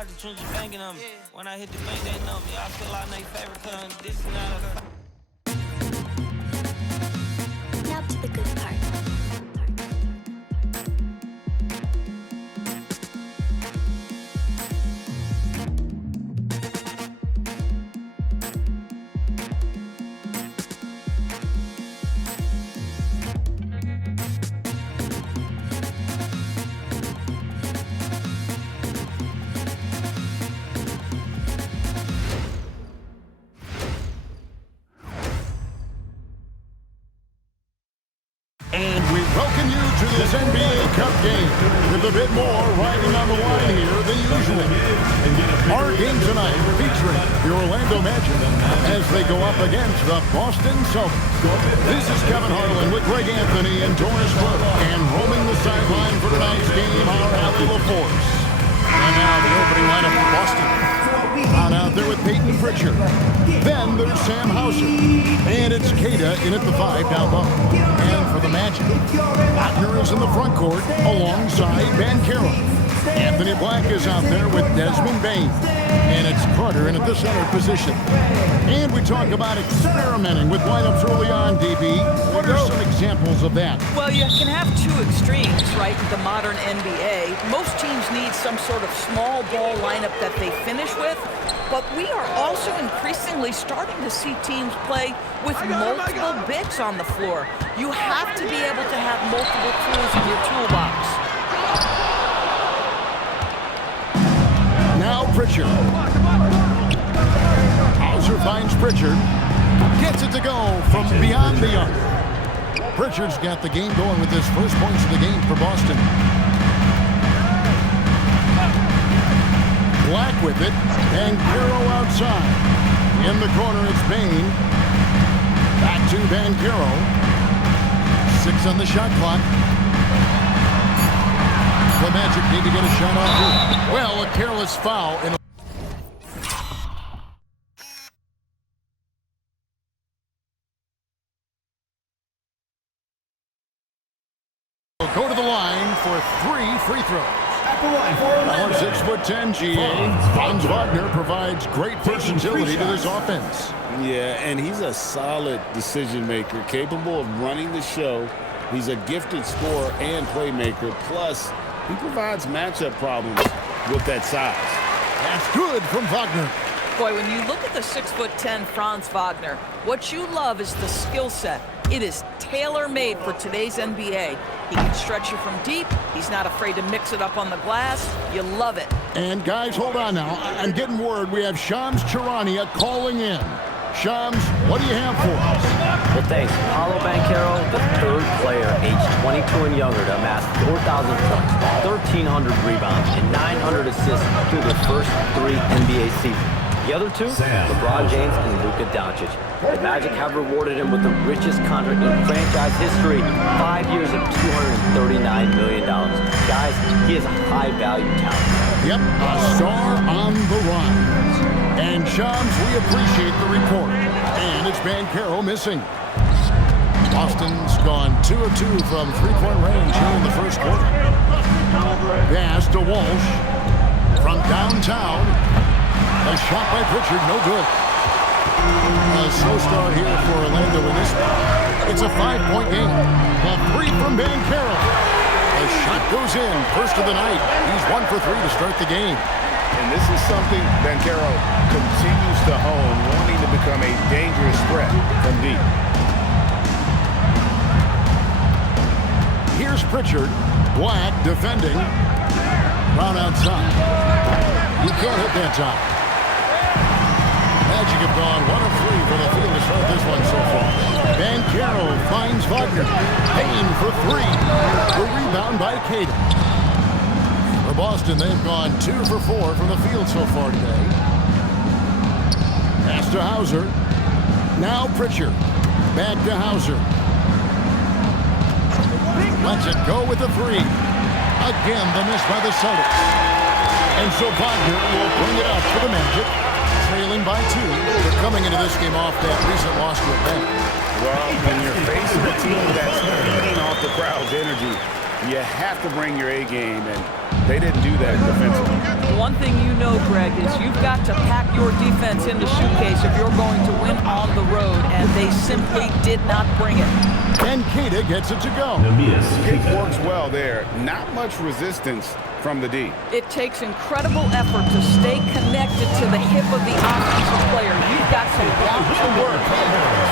Dr. Trench banking on me. When I hit the bank, they know me. I feel like they favorite cause this is not a... Now to the good part. And we welcome you to this NBA Cup game with a bit more riding on the line here than usual. Our game tonight featuring the Orlando Magic as they go up against the Boston Celtics. This is Kevin Harlan with Greg Anthony and Doris Burke. And roaming the sideline for tonight's game are Allie LaForce. And now the opening lineup for Boston. Out there with Peyton Pritchard. Then there's Sam Hauser. And it's Queta in at the 5 down low. And for the Magic, Wagner is in the front court alongside Banchero. Anthony Black is out there with Desmond Bane. And it's Carter in at the center position. And we talk about experimenting with lineups early on, DB. What are some examples of that? Well, you can have two extremes, right, in the modern NBA. Most teams need some sort of small ball lineup that they finish with. But we are also increasingly starting to see teams play with multiple bigs on the floor. You have to be able to have multiple tools in your toolbox. Now Pritchard. Hauser finds Pritchard. Gets it to go from beyond the arc. Pritchard's got the game going with his first points of the game for Boston. Black with it, and Banchero outside. In the corner, it's Bane. Back to Banchero. 6 on the shot clock. The Magic need to get a shot off here. Well, a careless foul. Go to the line for 3 free throws. Our 6'10" GA, Franz Wagner provides great versatility to this offense. Yeah, and he's a solid decision maker, capable of running the show. He's a gifted scorer and playmaker. Plus, he provides matchup problems with that size. That's good from Wagner. Boy, when you look at the 6'10" Franz Wagner, what you love is the skill set. It is tailor-made for today's NBA. He can stretch you from deep. He's not afraid to mix it up on the glass. You love it. And guys, hold on now. I'm getting word we have Shams Charania calling in. Shams, what do you have for us? Well, thanks. Paolo Banchero, the third player aged 22 and younger to amass 4,000 points, 1,300 rebounds, and 900 assists through the first 3 NBA seasons. The other two, LeBron James and Luka Doncic. The Magic have rewarded him with the richest contract in franchise history, 5 years at $239 million. Guys, he is a high-value talent. Yep, a star on the rise. And Shams, we appreciate the report. And it's Banchero missing. Boston's gone 2 of 2 from three-point range here in the first quarter. Pass to Walsh from downtown. A shot by Pritchard, no good. A slow start here for Orlando in this one. It's a 5-point game. A 3 from Banchero. A shot goes in, first of the night. He's 1 for 3 to start the game. And this is something Banchero continues to hone, wanting to become a dangerous threat from deep. Here's Pritchard. Black defending. Brown outside. You can't hit that time. Magic have gone 1 of 3 for the field to start this one so far. Banchero finds Wagner. Payne for 3. The rebound by Queta. For Boston, they've gone 2 for 4 from the field so far today. Pass to Hauser. Now Pritchard. Back to Hauser. Lets it go with the 3. Again, the miss by the Celtics. And so Wagner will bring it up for the Magic. Trailing by 2. They're coming into this game off that recent loss to Atlanta. Well, when you're facing a team that's feeding off the crowd's energy, you have to bring your A game, and they didn't do that defensively. One thing you know, Greg, is you've got to pack your defense into suitcase if you're going to win on the road, and they simply did not bring it. And Keita gets it to go. It works well there. Not much resistance from the D. It takes incredible effort to stay connected to the hip of the offensive player. You've got to want to work.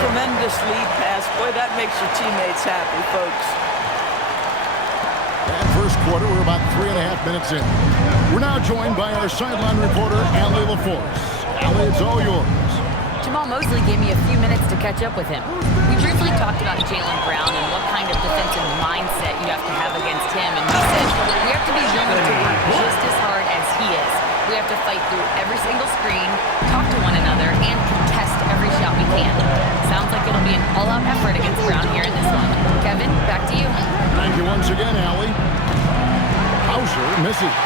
Tremendous lead pass. Boy, that makes your teammates happy, folks. That first quarter, we're about 3.5 minutes in. We're now joined by our sideline reporter, Allie LaForce. Allie, it's all yours. Jamal Mosley gave me a few minutes to catch up with him. We briefly talked about Jaylen Brown and what kind of defensive mindset you have to have against him, and he said we have to be willing to work just as hard as he is. We have to fight through every single screen, talk to one another, and contest every shot we can. Sounds like it'll be an all-out effort against Brown here in this one. Kevin, back to you. Thank you once again, Allie. Hauser misses.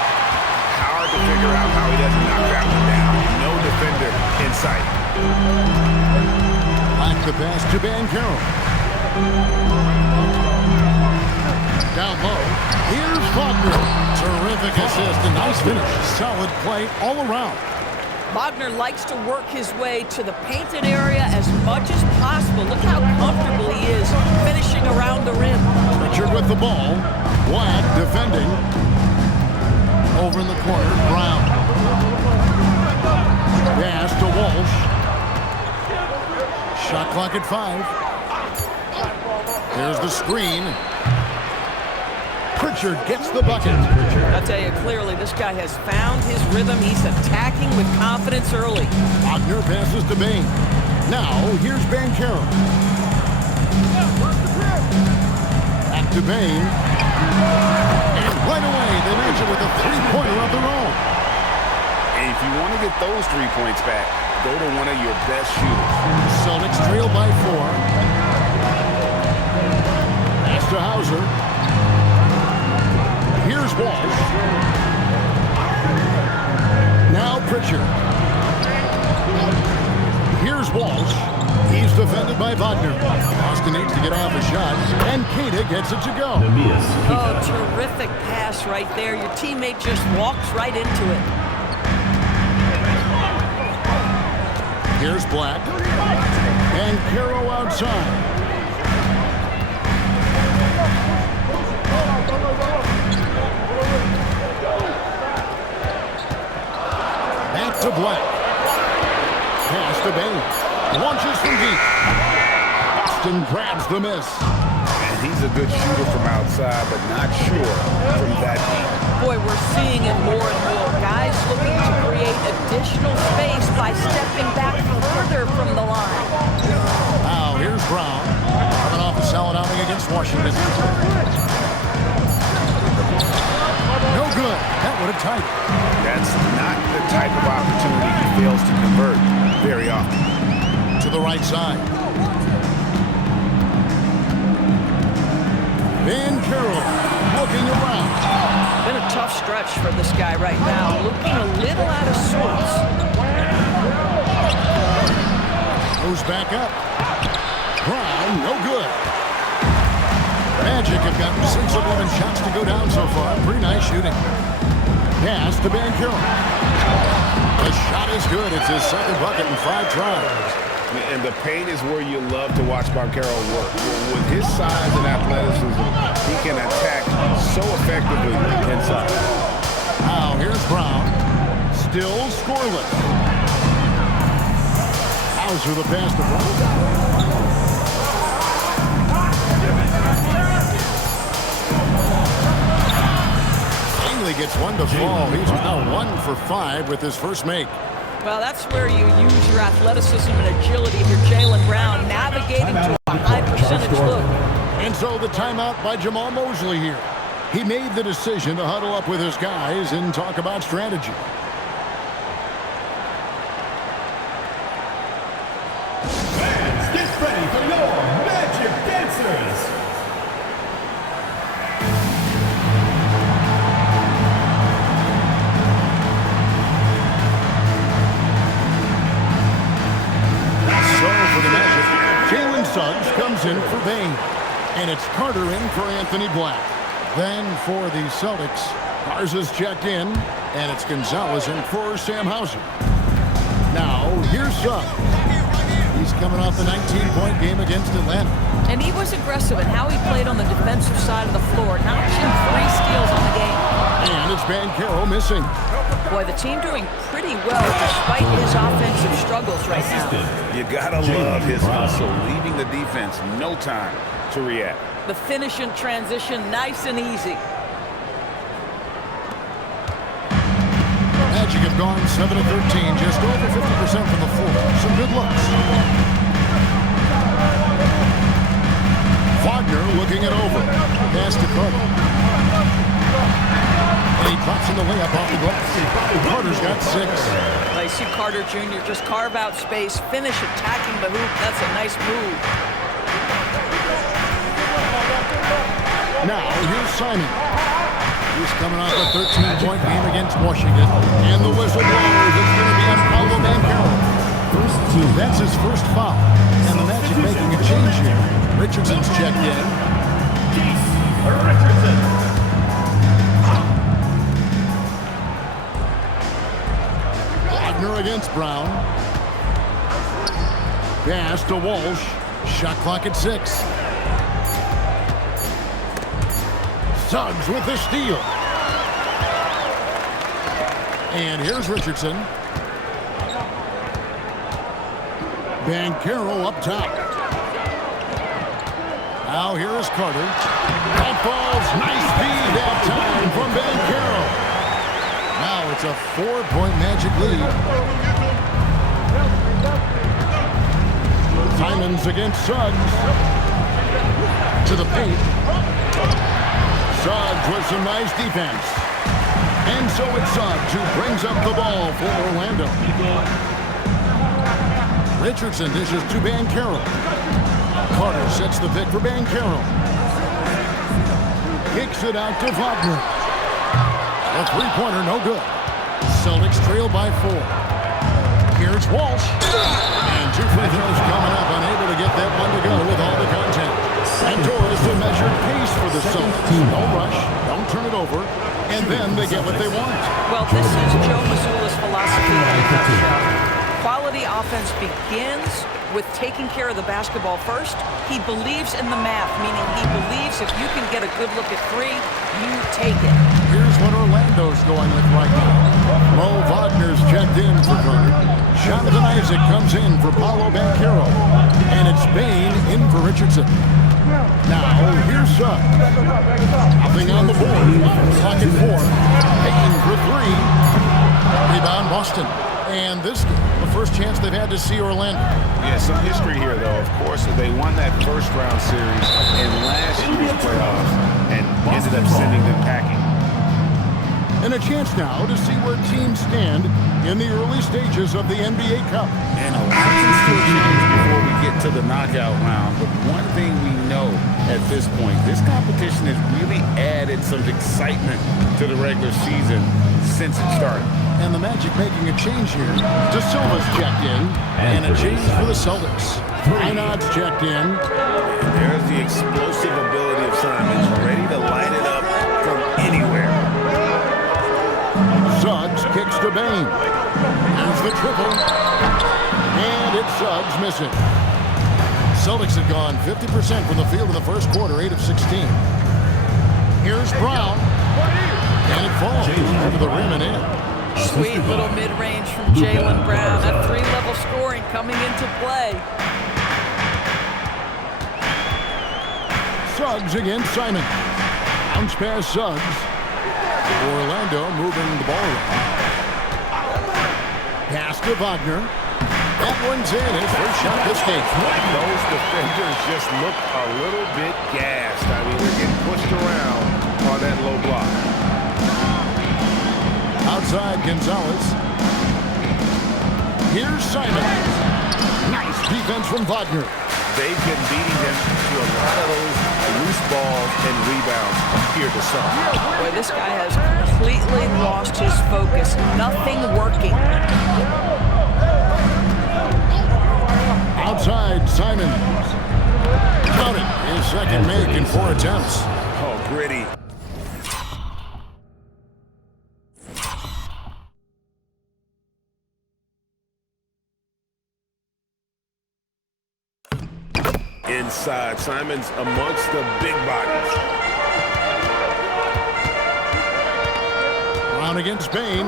Hard to figure out how he doesn't knock that one down. No defender in sight. Back the pass to Banchero. Down low. Here's Wagner. Terrific assist. A nice finish. Solid play all around. Wagner likes to work his way to the painted area as much as possible. Look how comfortable he is finishing around the rim. Richard with the ball. Black defending. Over in the corner, Brown. Pass to Walsh. Shot clock at 5. There's the screen. Pritchard gets the bucket. I'll tell you clearly, this guy has found his rhythm. He's attacking with confidence early. Wagner passes to Bain. Now, here's Banchero. Back to Bain. And right away, they match it with a three-pointer of their own. And if you want to get those 3 points back, go to one of your best shooters. Celtics trail by 4. Pass to Hauser. Here's Walsh. Now Pritchard. Here's Walsh. He's defended by Wagner. Austin needs to get off a shot, and Keita gets it to go. Oh, terrific pass right there. Your teammate just walks right into it. Here's Black. And Caro outside. Back to Black. Pass to Bain. Launches from deep. Austin grabs the miss. And he's a good shooter from outside, but not sure from that deep. Boy, we're seeing it more and more. Guys looking to create additional space by stepping back further from the line. Now, here's Brown. Coming off a solid outing against Washington. No good. That would have tied. That's not the type of opportunity he fails to convert very often. To the right side. Banchero looking around. Been a tough stretch for this guy right now. Looking a little out of sorts. Goes back up. Brown, no good. Magic have gotten 6 of 11 shots to go down so far. Pretty nice shooting. Pass to Banchero. The shot is good. It's his second bucket in 5 tries. And the paint is where you love to watch Banchero work. With his size and athleticism, he can attack so effectively inside. Now, here's Brown. Still scoreless. Hauser the pass to Brown. Finally gets one to fall. He's now 1 for 5 with his first make. Well, that's where you use your athleticism and agility here. Jaylen Brown navigating to a high percentage look. And so the timeout by Jamal Mosley here. He made the decision to huddle up with his guys and talk about strategy. Fans, get ready for your Magic Dancers! Suggs comes in for Bain. And it's Carter in for Anthony Black. Then for the Celtics, Garza's checked in. And it's Gonzalez in for Sam Hauser. Now, here's Suggs. He's coming off the 19-point game against Atlanta. And he was aggressive in how he played on the defensive side of the floor, notching 3 steals on the game. And it's Banchero missing. Boy, the team doing pretty well despite his offensive struggles right now. You gotta love his hustle, leaving the defense no time to react. The finish in transition, nice and easy. Magic have gone 7 of 13, just over 50% from the floor. Some good looks. Wagner looking it over. Pass to Carter. And he drops in the layup off the glass. Carter's got 6. I see Carter Jr. just carve out space, finish attacking the hoop. That's a nice move. Now, here's Simon. He's coming off a 13-point game against Washington. And the whistle blows. It's going to be on Paolo Banchero. That's his first foul. And the Magic making a change here. Richardson's checked in. Richardson. Wagner against Brown. Pass to Walsh. Shot clock at 6. Suggs with the steal. And here's Richardson. Banchero up top. Now here is Carter. That ball's nice feed that time from Banchero. Now it's a 4-point Magic lead. Simons against Suggs. To the paint. Suggs with some nice defense. And so it's Suggs who brings up the ball for Orlando. Richardson dishes to Banchero. Carter sets the pick for Banchero. Kicks it out to Wagner. A 3-pointer, no good. Celtics trail by 4. Here's Walsh. And 2 free throws coming up, unable to get that one to go with all the contact. And Torres the measured pace for the Celtics. No rush, don't turn it over, and then they get what they want. Well, this is Joe Mazzulla's philosophy in a nutshell. Quality offense begins with taking care of the basketball first. He believes in the math, meaning he believes if you can get a good look at 3, you take it. Here's what Orlando's going with right now. Mo Wagner's checked in for Carter. Jonathan Isaac comes in for Paolo Banchero. And it's Bane in for Richardson. Now, here's Suggs. Nothing on the board. Clock at 4. Bane for 3. Rebound Boston. And this the first chance they've had to see Orlando. Yeah, some history here, though. Of course, they won that first-round series in last year's playoffs and ended up sending them packing. And a chance now to see where teams stand in the early stages of the NBA Cup. And a lot can still change before we get to the knockout round. But one thing we know at this point, this competition has really added some excitement to the regular season since it started. And the Magic making a change here. De Silva's checked in. And a change for the Celtics. Reinhardt's checked in. And there's the explosive ability of Simons, ready to light it up from anywhere. Suggs kicks to Bane. There's the triple. And it's Suggs missing. Celtics had gone 50% from the field in the first quarter, 8 of 16. Here's Brown. And it falls over the rim and in. Sweet little mid-range from Jaylen Brown. That 3-level scoring coming into play. Suggs against Simon. Bounce pass Suggs. Orlando moving the ball around. Pass to Wagner. That one's in. His first shot this game. Those defenders just look a little bit gassed. I mean, they're getting pushed around on that low block. Outside Gonzalez. Here's Simon. Nice defense from Wagner. They've been beating them to a lot of those loose balls and rebounds here to some. Boy, this guy has completely lost his focus. Nothing working. Outside Simon. Got it. His second make in 4 attempts. Oh, gritty. inside. Simons amongst the big bodies. Brown against Bain.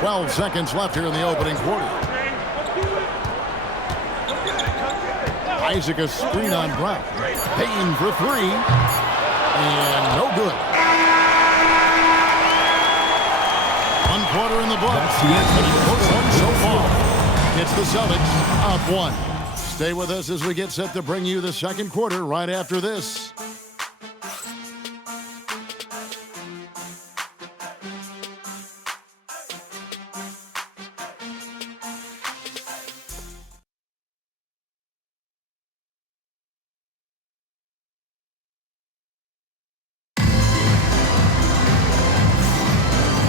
12 seconds left here in the opening quarter. Isaac a screen on Brown. Bain for three. And no good. One quarter in the books. First one so far. It's the Celtics up one. Stay with us as we get set to bring you the second quarter right after this.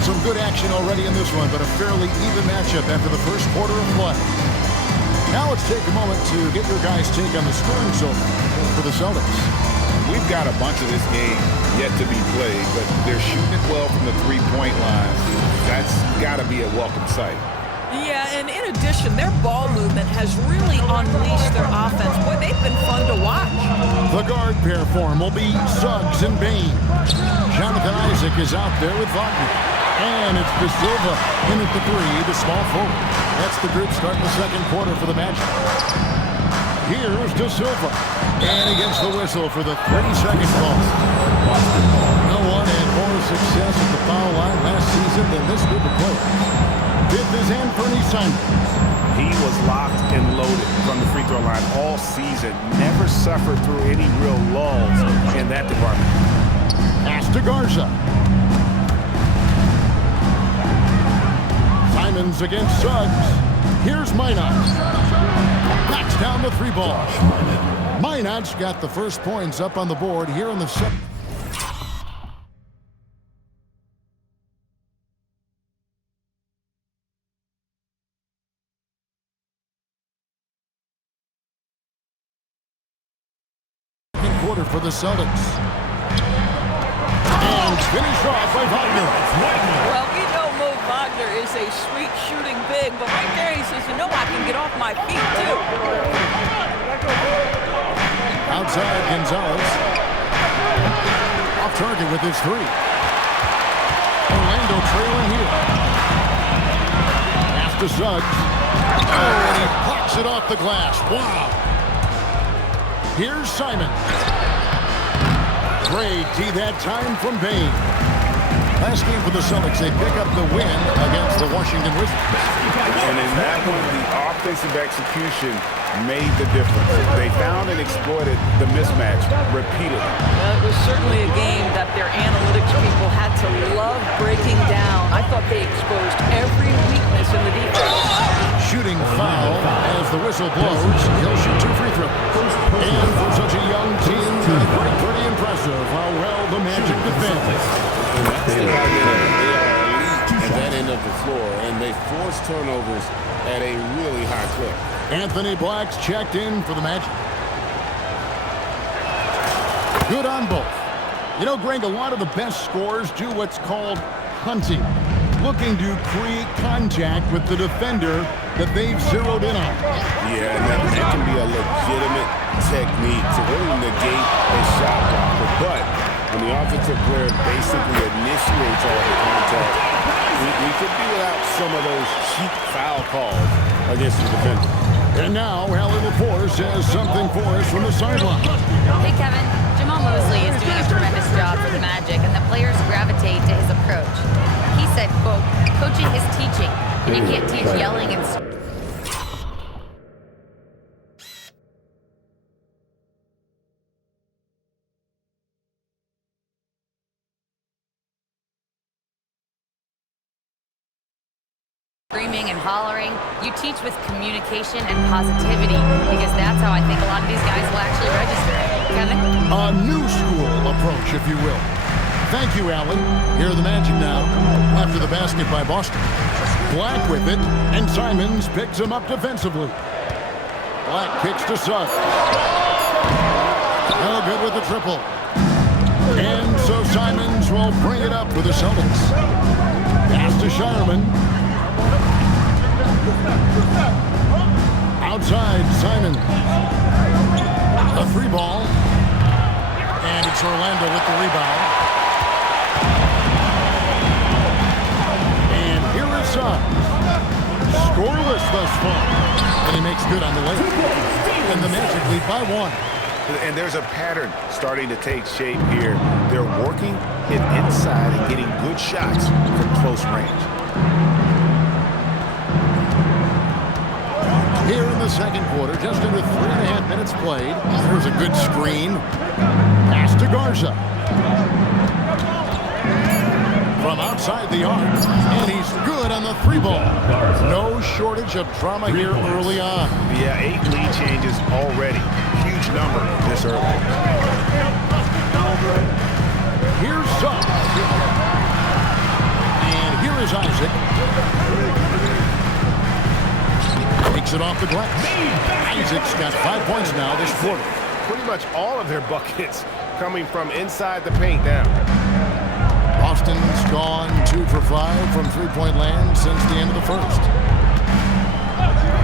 Some good action already in this one, but a fairly even matchup after the first quarter of play. Now let's take a moment to get your guys' take on the scoring so far for the Celtics. We've got a bunch of this game yet to be played, but they're shooting it well from the three-point line. That's got to be a welcome sight. Yeah, and in addition, their ball movement has really unleashed their offense. Boy, they've been fun to watch. The guard pair for him will be Suggs and Bain. Jonathan Isaac is out there with Wagner. And it's De Silva in at the three, the small forward. That's the group starting the second quarter for the Magic. Here's De Silva. And he gets the whistle for the 30-second call. No one had more success at the foul line last season than this group of players. Fifth is Anthony Simons. He was locked and loaded from the free throw line all season. Never suffered through any real lulls in that department. Pass to Garza. Simons against Suggs. Here's Minot. Knocks down the three ball. Minot's got the first points up on the board here in the second. Quarter for the Celtics. And finished off by Wagner. Well, we know Mo Wagner is a sweet shooting big, but right there he says, you know, I can get off my feet too. Outside Gonzalez. Off target with his three. Orlando trailing here. Pass to Suggs. Oh, and he pops it off the glass. Wow. Here's Simon. Great tee that time from Bain. Last game for the Celtics, they pick up the win against the Washington Wizards. And in that one, the offensive execution made the difference. They found and exploited the mismatch repeatedly. Well, it was certainly a game that their analytics people had to love breaking down. I thought they exposed every weakness in the defense. Shooting foul as the whistle blows. He'll shoot two free throws. And for such a young team, pretty impressive how well the Magic defends. They are elite at that end of the floor, and they force turnovers at a really high clip. Anthony Black's checked in for the Magic. Good on both. You know, Greg, a lot of the best scorers do what's called hunting, looking to create contact with the defender that they've zeroed in on. Yeah, and that can be a legitimate technique to really negate a shot blocker. But when the offensive player basically initiates all the contact, we could be without some of those cheap foul calls against the defender. And now, Allie LaForce has something for us from the sideline. Hey, Kevin. Jamal Mosley is doing a tremendous job for the Magic, and the players gravitate to his approach. He said, quote, coaching is teaching, and you can't teach yelling and screaming and hollering. You teach with communication and positivity, because that's how I think a lot of these guys will actually register it. Kevin? A new school approach, if you will. Thank you, Allie. Here are the Magic now, after the basket by Boston. Black with it, and Simons picks him up defensively. Black kicks to Suggs. No good with the triple. And so Simons will bring it up for the Celtics. Pass to Shireman. Outside, Simon. A free ball. And it's Orlando with the rebound. And here is scoreless thus far. And he makes good on the layup. And the Magic lead by 1. And there's a pattern starting to take shape here. They're working it inside and getting good shots from close range. Here in the second quarter, just under 3.5 minutes played. There's a good screen. Pass to Garza. From outside the arc. And he's good on the 3-ball. No shortage of drama here early on. Yeah, 8 lead changes already. Huge number this early. Here's Suggs. And here is Isaac. Takes it off the glass. Isaac's got 5 points now this quarter. Pretty much all of their buckets coming from inside the paint now. Boston's gone 2 for 5 from three-point land since the end of the first.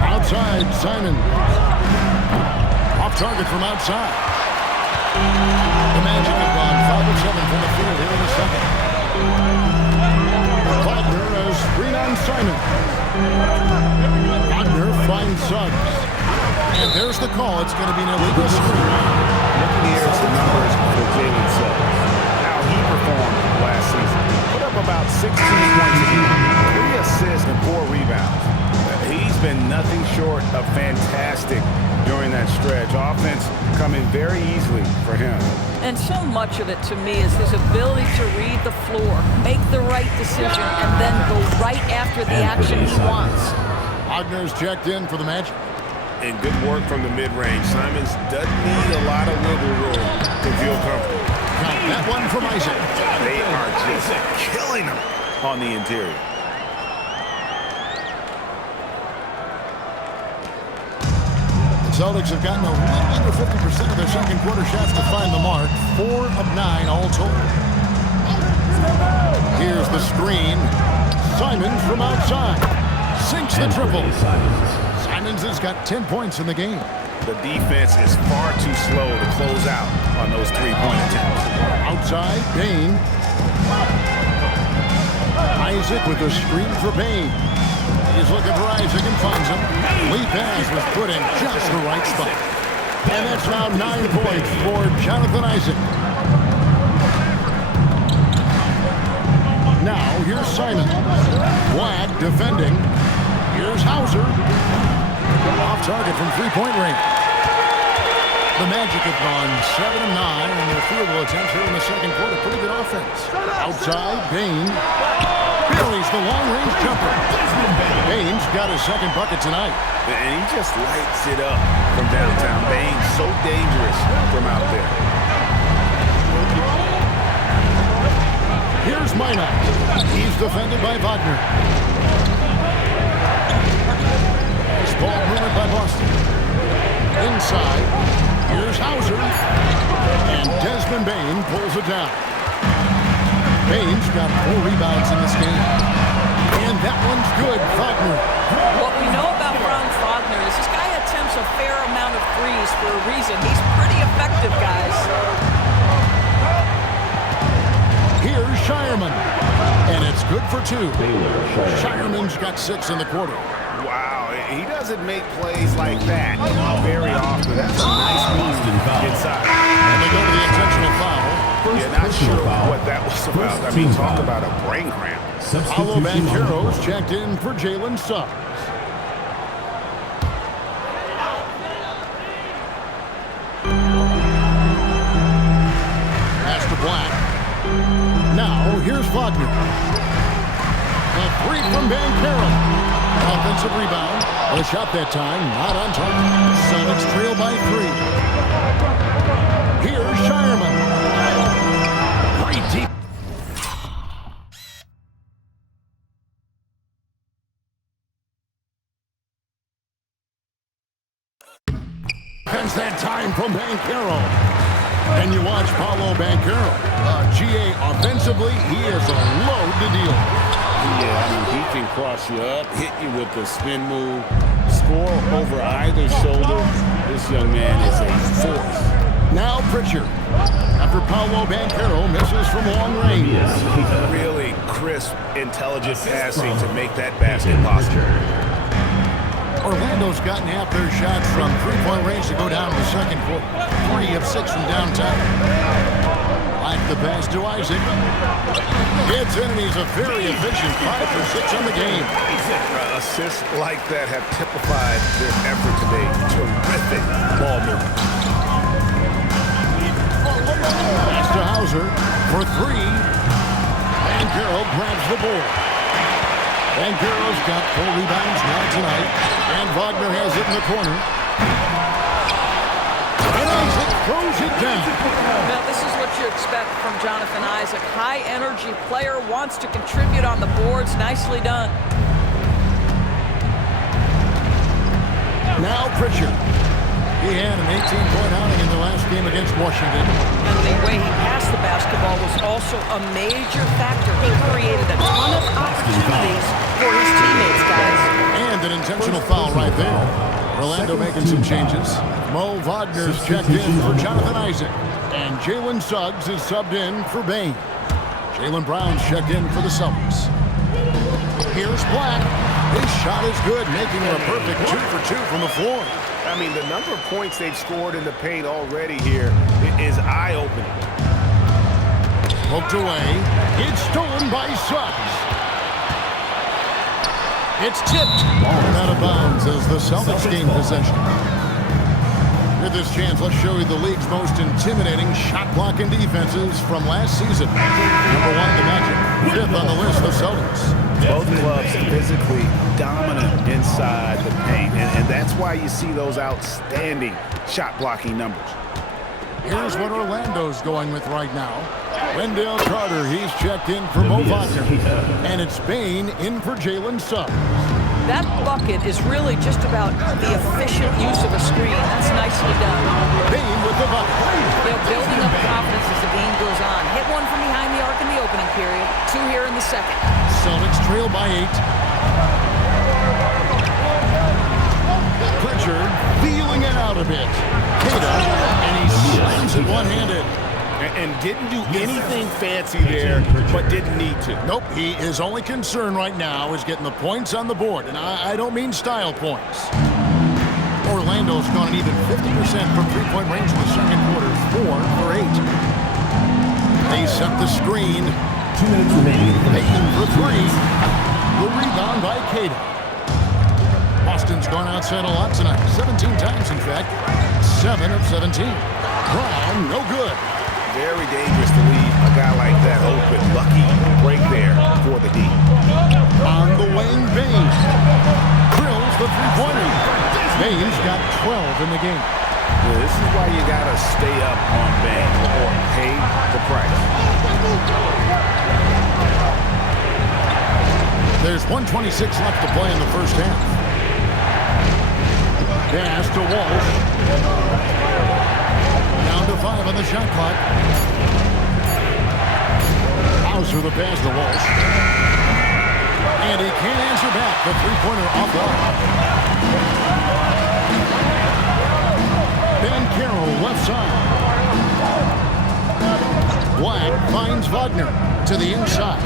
Outside, Simon. Off target from outside. The Magic have gone 5 of 7 from the field here in the second. Wagner has screen on Simon. Wagner finds Suggs. And there's the call. It's going to be an illegal screen. Looking here at the numbers for Jalen Suggs. How he performed last season. Put up about 16 points a game, 3 assists and 4 rebounds. He's been nothing short of fantastic during that stretch. Offense coming very easily for him. And so much of it to me is his ability to read the floor, make the right decision, and then go right after the action he wants. Wagner's checked in for the Magic. And good work from the mid-range. Simons doesn't need a lot of wiggle room to feel comfortable. Got that one from Isaac. They are just killing him on the interior. The Celtics have gotten a little under 50% of their second quarter shots to find the mark. 4 of 9 all told. Here's the screen. Simons from outside. Sinks the triple. Simons has got 10 points in the game. The defense is far too slow to close out on those three-point attempts. Outside, Bane. Isaac with a screen for Bane. He's looking for Isaac and finds him. Lee pass was put in just the right spot. And that's now 9 points for Jonathan Isaac. Now, here's Simon. Black defending. Here's Hauser. Off target from three-point range. The Magic have gone 7 of 9 in their field goal attempts here in the second quarter. Pretty good offense. Outside, Bane. Buries the long-range jumper. Bane's got his second bucket tonight. And he just lights it up from downtown. Bane's so dangerous from out there. Here's Minot. He's defended by Wagner. Nice ball movement by Boston. Inside. Here's Hauser. And Desmond Bane pulls it down. Bane's got 4 rebounds in this game. And that one's good, Wagner. What we know about Franz Wagner is this guy attempts a fair amount of threes for a reason. He's pretty effective, guys. Here's Shireman. And it's good for 2. Shireman's got 6 in the quarter. Wow, he doesn't make plays like that very often. That's a nice move inside. And they go to the intentional foul. Yeah, not sure what that was about. I mean, talk about a brain cramp. Paolo Banchero's checked in for Jalen Suggs. Pass to Black. Now, here's Wagner. A 3 from Banchero. Offensive rebound. A shot that time, not on target. Celtics trail by 3. Here's Shireman. Great deep. Spends that time from Banchero. And you watch Paolo Banchero. GA offensively, he is a load to deal with. Yeah, I mean, he can cross you up, hit you with the spin move, score over either shoulder, this young man is a force. Now Pritchard. After Paolo Banchero misses from long range. Really crisp, intelligent passing to make that basket possible. Orlando's gotten half their shots from three-point range to go down in the second quarter. 3 of 6 from downtown. Like the pass to Isaac. Gets in, and he's a very efficient 5 for 6 on the game. Assists like that have typified their effort today. Terrific ball movement. Pass to Hauser for 3. Banchero grabs the board. Banchero's got 4 rebounds now tonight. And Wagner has it in the corner. And Isaac throws it down. Now, this is what you expect from Jonathan Isaac. High-energy player, wants to contribute on the boards. Nicely done. Now Pritchard. He had an 18-point outing in the last game against Washington. And the way he passed the basketball was also a major factor. He created a ton of opportunities for his teammates, guys. And an intentional foul right there. Orlando making some changes. Mo Wagner's checked in for Jonathan Isaac. And Jalen Suggs is subbed in for Bane. Jaylen Brown's checked in for the Celtics. Here's Black. His shot is good, making her a perfect 2 for 2 from the floor. I mean, the number of points they've scored in the paint already here is eye-opening. Poked away. It's stolen by Suggs. It's tipped. Ball out of bounds as the Celtics gain possession. With this chance, let's show you the league's most intimidating shot-blocking defenses from last season. Number 1, the Magic. 5th on the list, the Celtics. Both clubs physically dominant inside the paint, and that's why you see those outstanding shot-blocking numbers. Here's what Orlando's going with right now. Wendell Carter, he's checked in for Mo Wagner. And it's Bane in for Jalen Suggs. That bucket is really just about the efficient use of a screen. That's nicely done. Bane with the bucket. They're building up confidence as the game goes on. Hit one from behind the arc in the opening period. 2 here in the second. Celtics trail by 8. Pritchard feeling it out a bit. Queta, and he slams it one-handed. And didn't do anything fancy there, but didn't need to. Nope, his only concern right now is getting the points on the board, and I don't mean style points. Orlando's gone an even 50% from three-point range in the second quarter, 4 for 8. They set the screen. 2 minutes remaining. Payton for 3. The rebound by Queta. Boston's gone outside a lot tonight, 17 times in fact, 7 of 17. Brown, no good. Very dangerous to leave a guy like that open. Lucky break there for the D. On the wing, Bane. Drills the three-pointer. Bane's got 12 in the game. Yeah, this is why you got to stay up on Bane or pay the price. There's 1:26 left to play in the first half. Pass to Walsh. Down to 5 on the shot clock. Hauser the pass to Walsh. And he can't answer back. The three-pointer off the arc. Banchero left side. Black finds Wagner to the inside.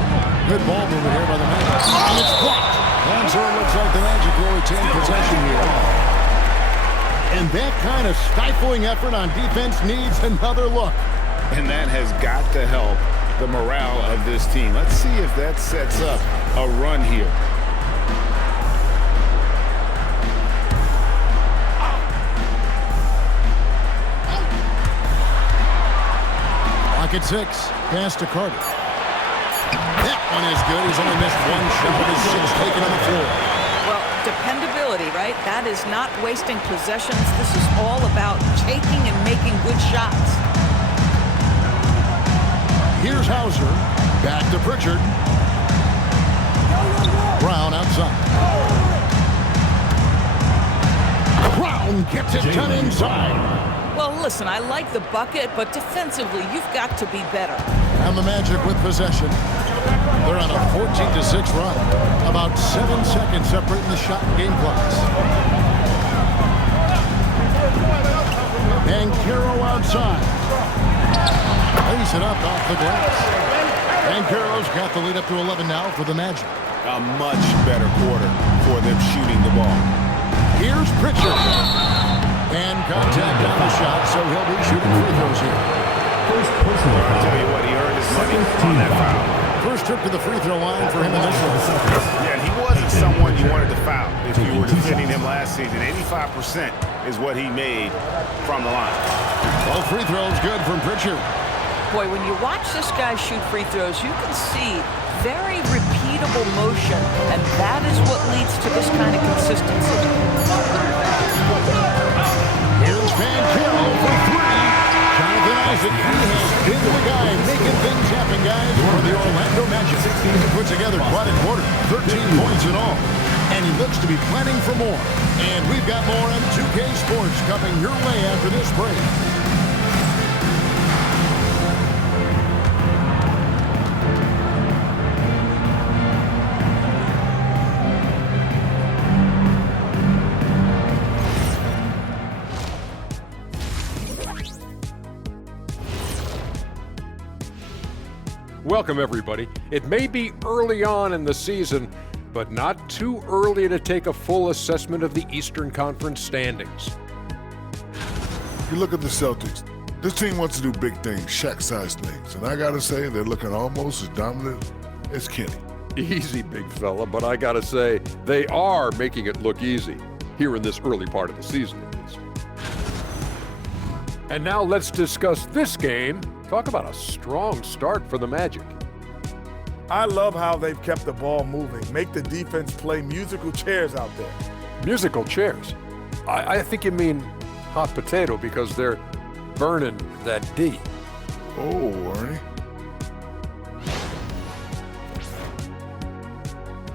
Good ball movement here by the Magic. And it's blocked. And so it looks like the Magic will retain possession here. And that kind of stifling effort on defense needs another look. And that has got to help the morale of this team. Let's see if that sets up a run here. Clock at 6. Pass to Carter. That one is good. He's only missed 1 shot of his 6 taken on the floor. Well, dependability, right? That is not wasting possessions. This is all about taking and making good shots. Here's Hauser. Back to Pritchard. Brown outside. Brown gets it done inside. Well, listen, I like the bucket, but defensively, you've got to be better. And the Magic with possession. They're on a 14-6 run. About 7 seconds separating the shot and game clocks. Banchero outside. Lays it up off the glass. Banchero's got the lead up to 11 now for the Magic. A much better quarter for them shooting the ball. Here's Pritchard. And contact on the shot, so he'll be shooting free throws here. I'll tell you what, he earned his money on that foul. First trip to the free throw line for him in this one. Yeah, he wasn't someone you wanted to foul if you were defending him last season. 85% is what he made from the line. Well, free throws good from Pritchard. Boy, when you watch this guy shoot free throws, you can see very repeatable motion, and that is what leads to this kind of consistency. Here's Banchero for three. Jonathan Isaac, he has been the guy making things happen, guys, for the Orlando Magic. He put together quite a quarter, 13 points in all. And he looks to be planning for more. And we've got more on 2K Sports coming your way after this break. Welcome, everybody. It may be early on in the season, but not too early to take a full assessment of the Eastern Conference standings. You look at the Celtics. This team wants to do big things, Shaq-sized things, and I gotta say they're looking almost as dominant as Kenny. Easy, big fella, but I gotta say, they are making it look easy, here in this early part of the season, at least. And now let's discuss this game. Talk about a strong start for the Magic. I love how they've kept the ball moving, make the defense play musical chairs out there. Musical chairs? I think you mean hot potato because they're burning that D. Oh, Ernie.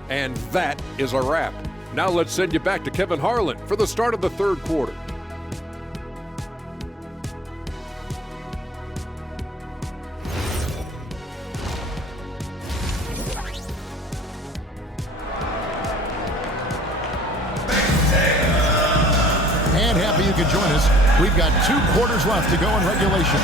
And that is a wrap. Now let's send you back to Kevin Harlan for the start of the third quarter. And happy you could join us. We've got 2 quarters left to go in regulation.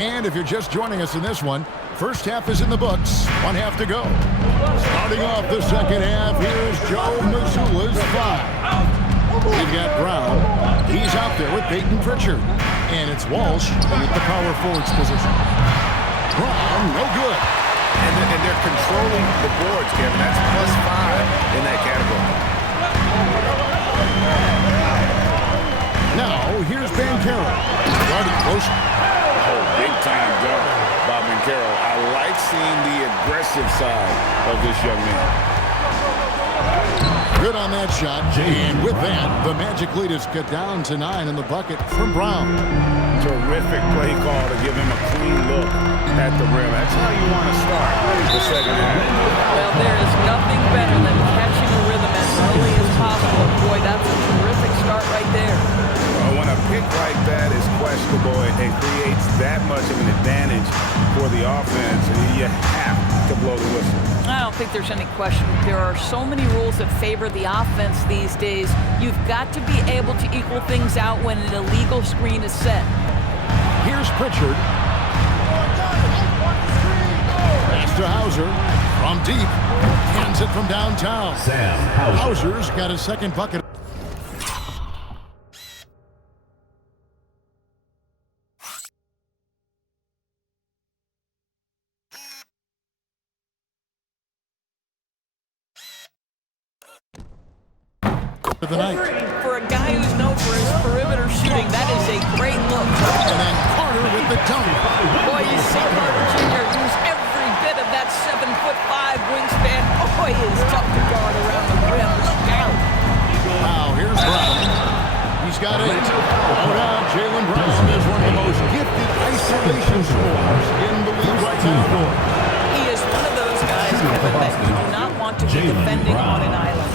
And if you're just joining us in this one, first half is in the books. 1 half to go. Starting off the second half, here's Joe Mazzulla's 5. We've got Brown. He's out there with Peyton Pritchard. And it's Walsh with the power forwards position. Brown, no good. And they're controlling the boards, Kevin. That's +5 in that category. Now, here's Banchero. Starting motion. Big-time dunk by Banchero. I like seeing the aggressive side of this young man. Good on that shot. And with that, the Magic lead is cut down to 9 in the bucket from Brown. Terrific play call to give him a clean look at the rim. That's how you want to start the second half. Well, there is nothing better than catching a rhythm as early as possible. Boy, that's a terrific start right there. When a pick like that is questionable, it creates that much of an advantage for the offense. You have to blow the whistle. I don't think there's any question. There are so many rules that favor the offense these days. You've got to be able to equal things out when an illegal screen is set. Here's Pritchard. Pass to Hauser from deep. Hands it from downtown. Sam Hauser's got his second bucket. Of the night. For a guy who's known for his perimeter shooting, that is a great look. And then Carter with the dunk. Boy, you see Carter Jr. use every bit of that 7'5" wingspan. Boy, he is tough to guard around the rim. Look out. Wow, here's Brown. He's got 8. Oh, now Jaylen Brown is one of the most gifted isolation scorers in the league right now. defending on an island.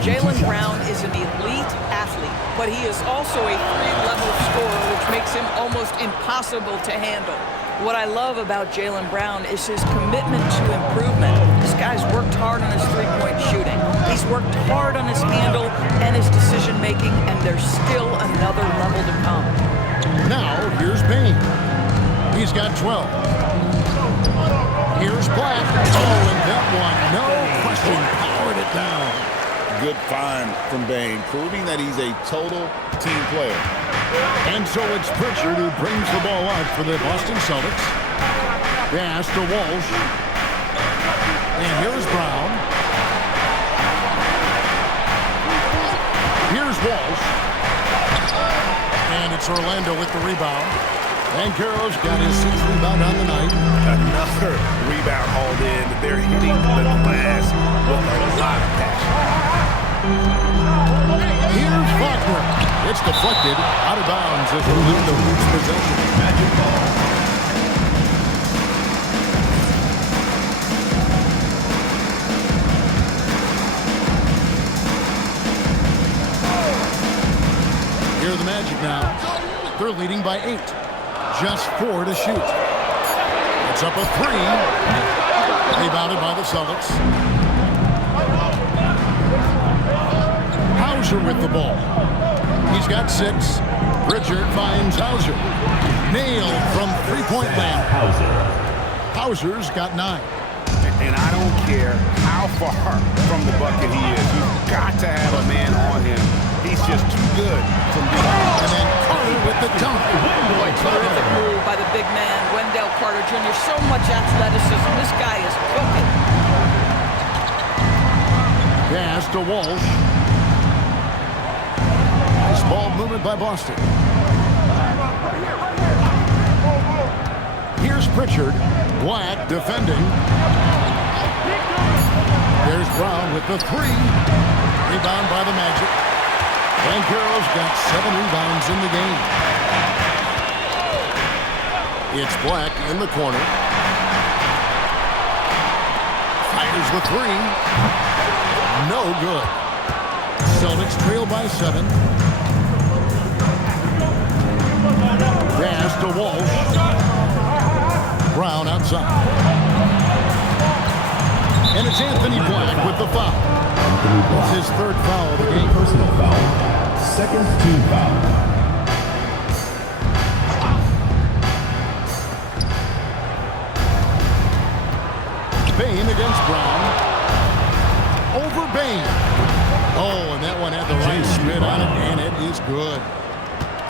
Jaylen Brown is an elite athlete, but he is also a three-level scorer, which makes him almost impossible to handle. What I love about Jaylen Brown is his commitment to improvement. This guy's worked hard on his three-point shooting. He's worked hard on his handle and his decision-making, and there's still another level to come. Now, here's Payne. He's got 12. Here's Black. Oh, and that one, no question, powered it down. Good find from Bane, proving that he's a total team player. And so it's Pritchard who brings the ball out for the Boston Celtics. Pass to Walsh. And here's Brown. Here's Walsh. And it's Orlando with the rebound. Banchero's got his 6th rebound on the night. Another rebound hauled in. They're hitting the glass with a lot of passion. Here's Faulkner. It's deflected out of bounds as Orlando loses possession. Magic ball. Here are the Magic now. They're leading by 8. Just 4 to shoot. It's up a 3. Rebounded by the Celtics. Hauser with the ball. He's got 6. Pritchard finds Hauser. Nailed from three-point land. Hauser's got 9. And I don't care how far from the bucket he is. You've got to have a man on him. He's just too good from deep. And then Carter with the dunk. Boy, terrific move by the big man, Wendell Carter Jr. So much athleticism. This guy is cooking. Pass to Walsh. Nice ball movement by Boston. Here's Pritchard. Black defending. There's Brown with the 3. Rebound by the Magic. Banchero's got 7 rebounds in the game. It's Black in the corner. Fires the 3. No good. Celtics trail by 7. Pass to Walsh. Brown outside. And it's Anthony Black with the foul. It's his 3rd foul of the game. Personal foul. 2nd team foul. Bane against Brown. Over Bane. Oh, and that one had the right spin on it, and it is good.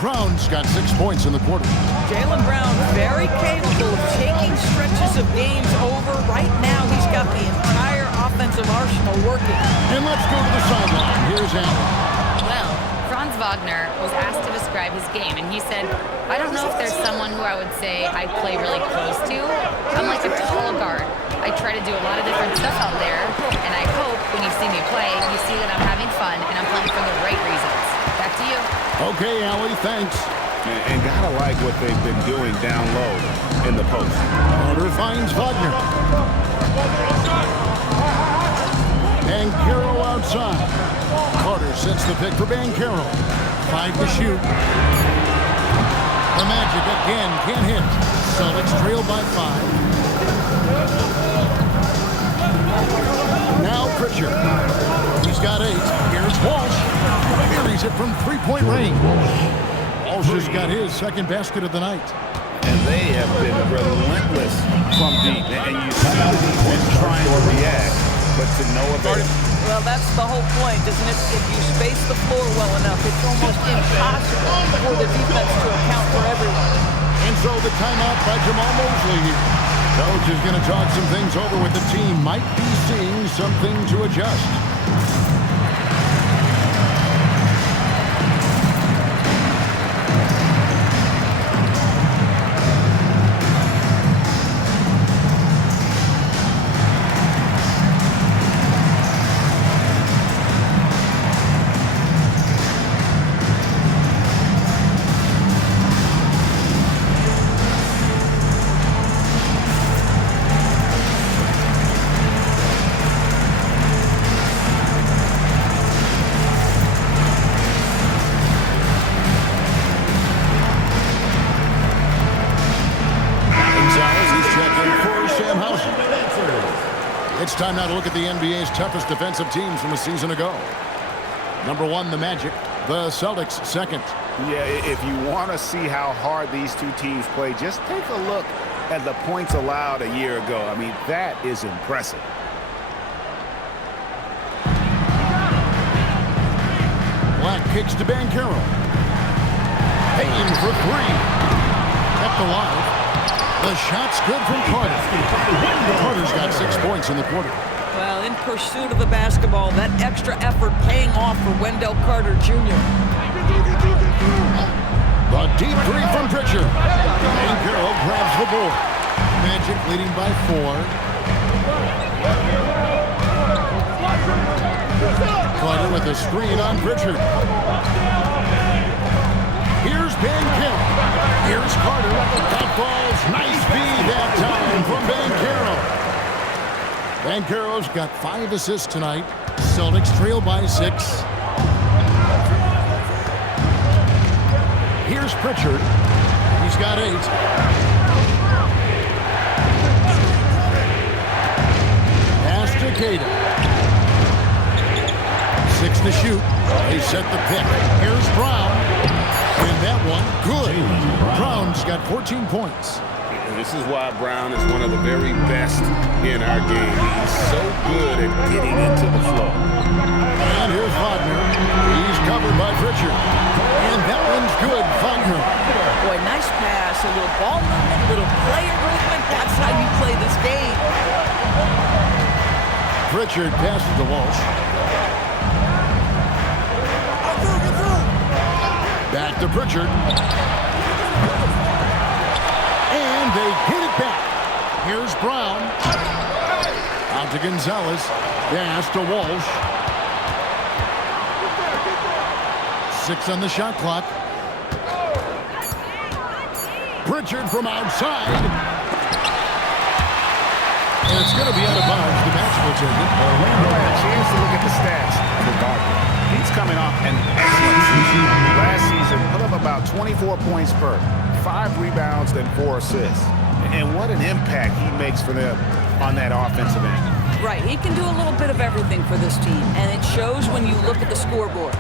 Brown's got 6 points in the quarter. Jaylen Brown, very capable of taking stretches of games over. Right now, he's got the entire offensive arsenal working. And let's go to the sideline. Here's Allen. Well, Franz Wagner was asked to describe his game, and he said, I don't know if there's someone who I would say I play really close to. I'm like a tall guard. I try to do a lot of different stuff out there, and I hope when you see me play, you see that I'm having fun and I'm playing for the right reasons. Back to you. Okay, Allie, thanks. And gotta like what they've been doing down low in the post. Carter finds Wagner. And Banchero outside. Carter sets the pick for Banchero. 5 to shoot. The Magic again can't hit. Celtics trail by 5. Now Pritchard. He's got 8. Here's Walsh. Buries it from three-point range. Walsh has got his 2nd basket of the night. And they have been relentless from deep. And you see the defense trying to react, but to no avail. Well, that's the whole point, isn't it? If you space the floor well enough, it's almost impossible for the defense to account for everyone. And so the timeout by Jamal Mosley here. Coach is going to talk some things over with the team. Might be seeing something to adjust. It's time now to look at the NBA's toughest defensive teams from a season ago. Number 1, the Magic. The Celtics, second. Yeah, if you want to see how hard these two teams play, just take a look at the points allowed a year ago. I mean, that is impressive. Black kicks to Banchero. Payne for 3. Kept alive. The shot's good from Carter. Carter's got 6 points in the quarter. Well, in pursuit of the basketball, that extra effort paying off for Wendell Carter Jr. The deep 3 from Pritchard. Banchero grabs the board. Magic leading by 4. Carter with a screen on Pritchard. Here's Banchero. Here's Carter. That ball's nice feed that time from Banchero. Banchero's got 5 assists tonight. Celtics trail by 6. Here's Pritchard. He's got 8. Pass to Queta. 6 to shoot. They set the pick. Here's Brown. And that one, good. Brown's got 14 points. This is why Brown is one of the very best in our game. He's so good at getting into the flow. And here's Wagner. He's covered by Pritchard. And that one's good, Wagner. Boy, nice pass. A little ball movement, a little player movement. That's how you play this game. Pritchard passes to Walsh. Back to Pritchard. And they get it back. Here's Brown. Out to Gonzalez. Pass to Walsh. 6 on the shot clock. Pritchard from outside. And it's going to be out of bounds. The match will take it. Orlando had a chance to look at the stats for Wagner. He's coming off an excellent season. Last season, put up about 24 points per, 5 rebounds, and 4 assists. And what an impact he makes for them on that offensive end. Right, he can do a little bit of everything for this team, and it shows when you look at the scoreboard.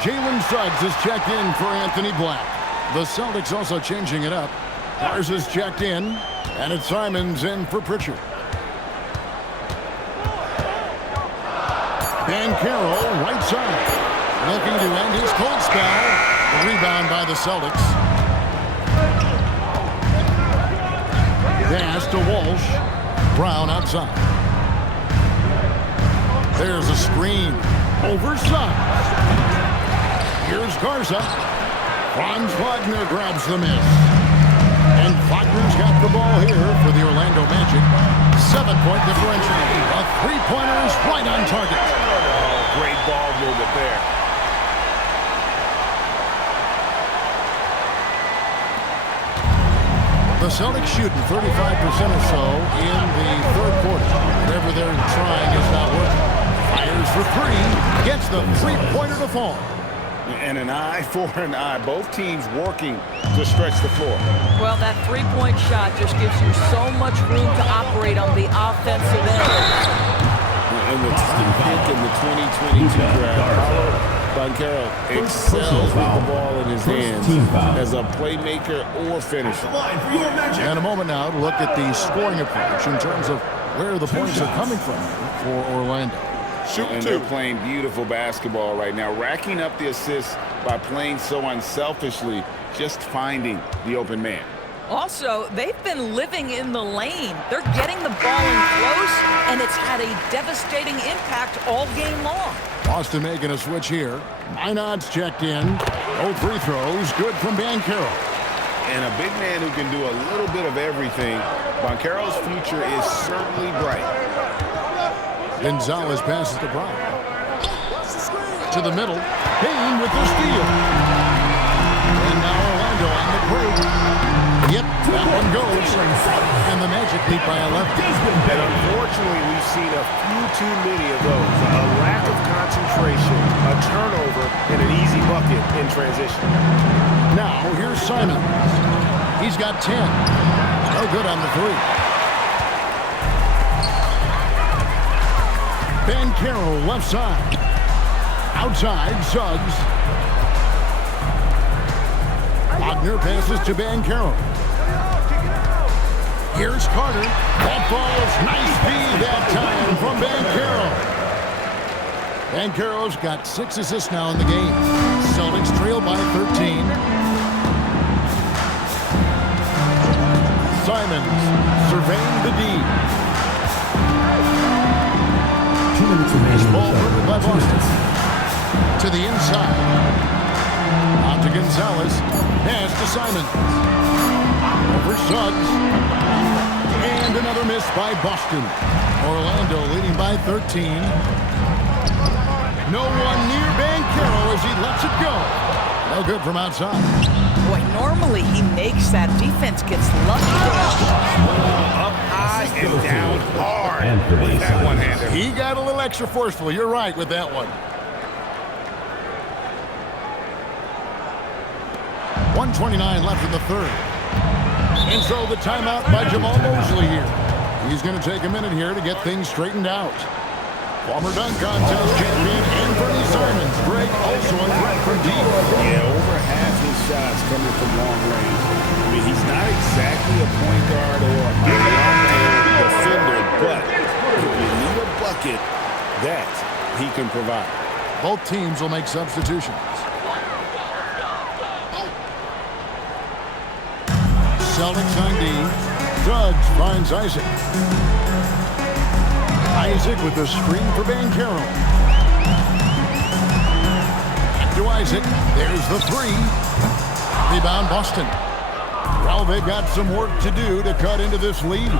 Jalen Suggs is checked in for Anthony Black. The Celtics also changing it up. Lars is checked in, and it's Simons in for Pritchard. Banchero, right side. Looking to end his cold spell. The rebound by the Celtics. Pass to Walsh. Brown outside. There's a screen. Over Suggs. Here's Garza. Franz Wagner grabs the miss. And Wagner's got the ball here for the Orlando Magic. 7-point differential. A 3-pointer is right on target. Oh, great ball movement there. The Celtics shooting 35% or so in the third quarter. Whatever they're trying is not working. Fires for 3. Gets the 3-pointer to fall. And an eye for an eye. Both teams working to stretch the floor. Well, that 3-point shot just gives you so much room to operate on the offensive end. And the top pick in the 2022 draft, Banchero excels with the ball in his hands as a playmaker or finisher. And a moment now to look at the scoring approach in terms of where the points are coming from for Orlando. And they're playing beautiful basketball right now, racking up the assists by playing so unselfishly, just finding the open man. Also, they've been living in the lane. They're getting the ball in close, and it's had a devastating impact all game long. Boston making a switch here. Minot's checked in. No free throws. Good from Banchero. And a big man who can do a little bit of everything. Banchero's future is certainly bright. Gonzalez passes to Brown. To the middle. Payne with the steal. And now Orlando on the break. Yep, that one goes. And the Magic lead by 11. And unfortunately, we've seen a few too many of those. A lack of concentration, a turnover, and an easy bucket in transition. Now, here's Simons. He's got 10. No good on the 3. Banchero left side. Outside, Suggs. Wagner passes to Banchero. Here's Carter. That ball's nice feed that time from Banchero. Banchero's got 6 assists now in the game. Celtics trail by 13. Simons surveying the D. 2 minutes remaining. Ball moved by Boston. To the inside. On to Gonzalez. Pass to Simons. Over Suggs. And another miss by Boston. Orlando leading by 13. No one near Banchero as he lets it go. No good from outside. Boy, normally he makes that. Defense gets lucky. Up high and down hard with that one-hander. He got a little extra forceful. You're right with that one. 1:29 left in the third. And so the timeout by Jamal Mosley here. He's going to take a minute here to get things straightened out. Former dunk contest champion Anthony Simons. Greg also a threat from deep. Yeah, over half his shots coming from long range. I mean, he's not exactly a point guard or a defender, but if you need a bucket, that he can provide. Both teams will make substitutions. Celtics on D. Suggs finds Isaac. Isaac with a screen for Banchero. Back to Isaac. There's the 3. Rebound Boston. Well, they've got some work to do to cut into this lead.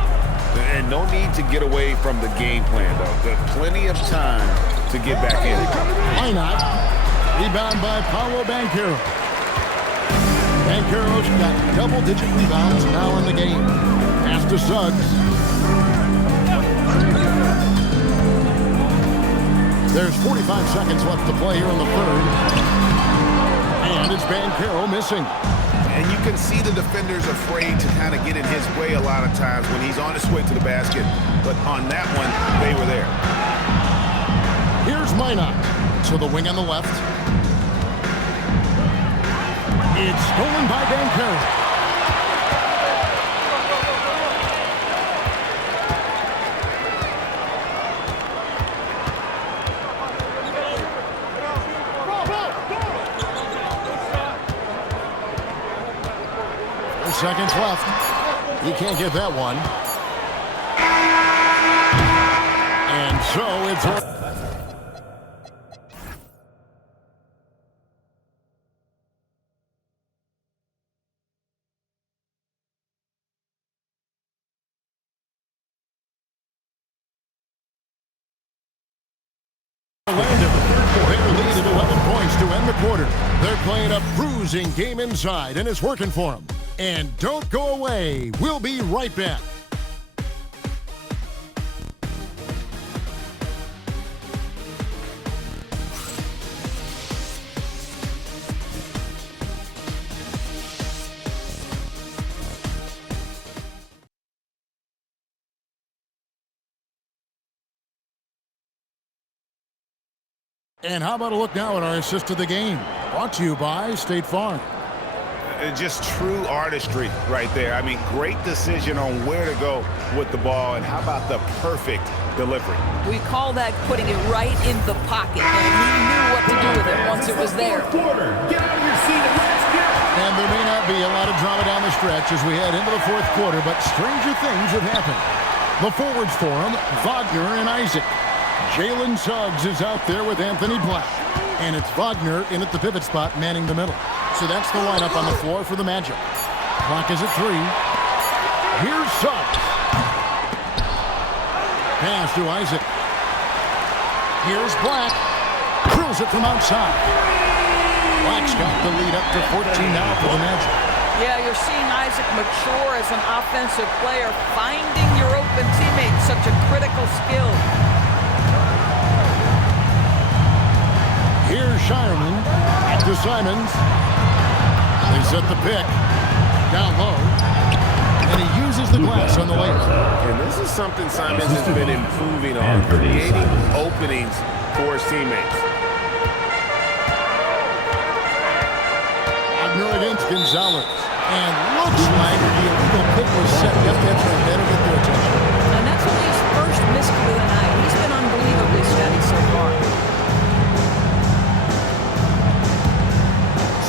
And no need to get away from the game plan, though. There's plenty of time to get back in. Why not? Rebound by Paolo Banchero. Banchero's got double-digit rebounds now in the game. Pass to Suggs. There's 45 seconds left to play here in the third. And it's Banchero missing. And you can see the defenders afraid to kind of get in his way a lot of times when he's on his way to the basket. But on that one, they were there. Here's Minot to the wing on the left. It's stolen by Banchero. Seconds left. He can't get that one. And so it's... Orlando, their lead at 11 points to end the quarter. They're playing a bruising game inside, and it's working for them. And don't go away. We'll be right back. And how about a look now at our assist of the game? Brought to you by State Farm. Just true artistry right there. I mean, great decision on where to go with the ball, and how about the perfect delivery? We call that putting it right in the pocket, and he knew what to do with it once it was there. Get out of your seat and let's go! And there may not be a lot of drama down the stretch as we head into the fourth quarter, but stranger things have happened. The forwards for him, Wagner and Isaac. Jalen Suggs is out there with Anthony Black. And it's Wagner in at the pivot spot, manning the middle. So that's the lineup on the floor for the Magic. Clock is at 3. Here's Suggs. Pass to Isaac. Here's Black. Drills it from outside. Black's got the lead up to 14 now for the Magic. Yeah, you're seeing Isaac mature as an offensive player. Finding your open teammates, such a critical skill. Here's Shireman. Back to Simons. They set the pick. Down low. And he uses the glass on the layup. And this is something Simons has been improving on, creating openings for his teammates. Wagner against Gonzalez. And looks like the illegal pick was set. Yep, that's right. That'll get their attention. And that's only his first miscue of the night. He's been unbelievably steady so far.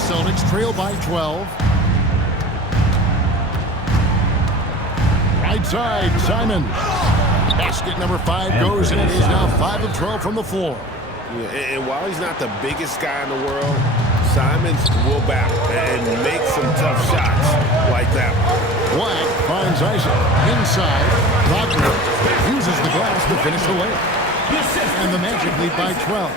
Celtics trail by 12. Right side, Simon. Basket number 5 goes, and it is now 5 of 12 from the floor. Yeah, and while he's not the biggest guy in the world, Simons will back and make some tough shots like that. Black finds Isaac inside. Wagner uses the glass to finish the layup. And the Magic lead by 12.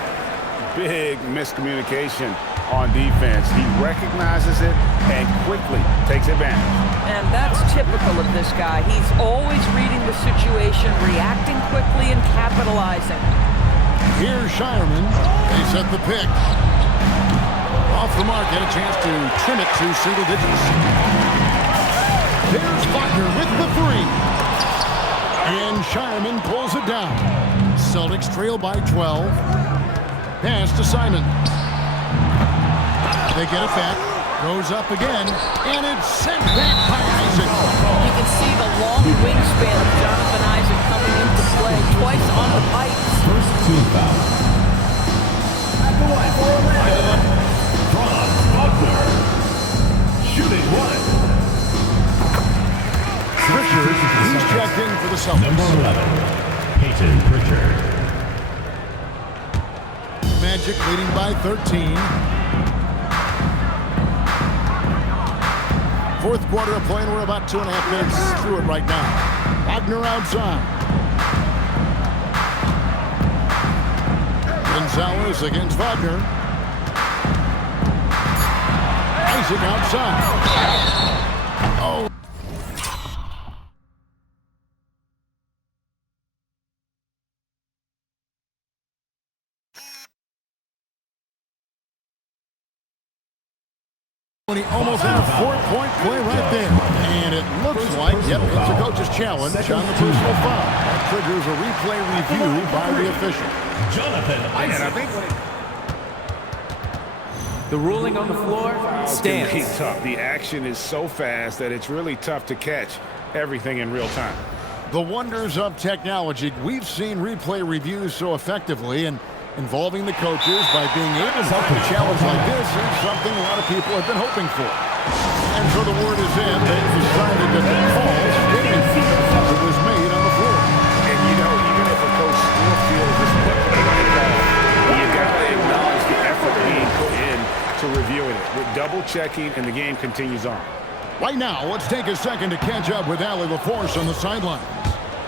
Big miscommunication on defense. He recognizes it and quickly takes advantage. And that's typical of this guy. He's always reading the situation, reacting quickly, and capitalizing. Here's Shireman. They set the pick. Off the mark, had a chance to trim it to single digits. There's Wagner with the 3. And Shireman pulls it down. Celtics trail by 12. Pass to Simon. They get it back. Goes up again. And it's sent back by Isaac. You can see the long wingspan of Jonathan Isaac coming into play twice on the pipe. First team foul. At the line for Orlando, Franz Wagner. Shooting 1. Pritchard, he's checked in for the Celtics. Number 11, Peyton Pritchard. Magic leading by 13. Fourth quarter of play, and we're about 2.5 minutes through it right now. Wagner outside. Gonzalez against Wagner. Isaac outside. Oh. He almost had a 4-point play right there. And it looks like, yep, it's a coach's challenge on the personal foul. That triggers a replay review by the official. Jonathan Isaac. The ruling on the floor stands. Can be tough. The action is so fast that it's really tough to catch everything in real time. The wonders of technology. We've seen replay reviews so effectively, and involving the coaches by being able to find a challenge like this is something a lot of people have been hoping for. And so the word is in. They've decided that the call stayed as it was made on the floor. And you know, even if a coach still feels this wasn't the right call, you got to acknowledge the effort being put in to reviewing it. With double checking, and the game continues on. Right now, let's take a second to catch up with Allie LaForce on the sidelines.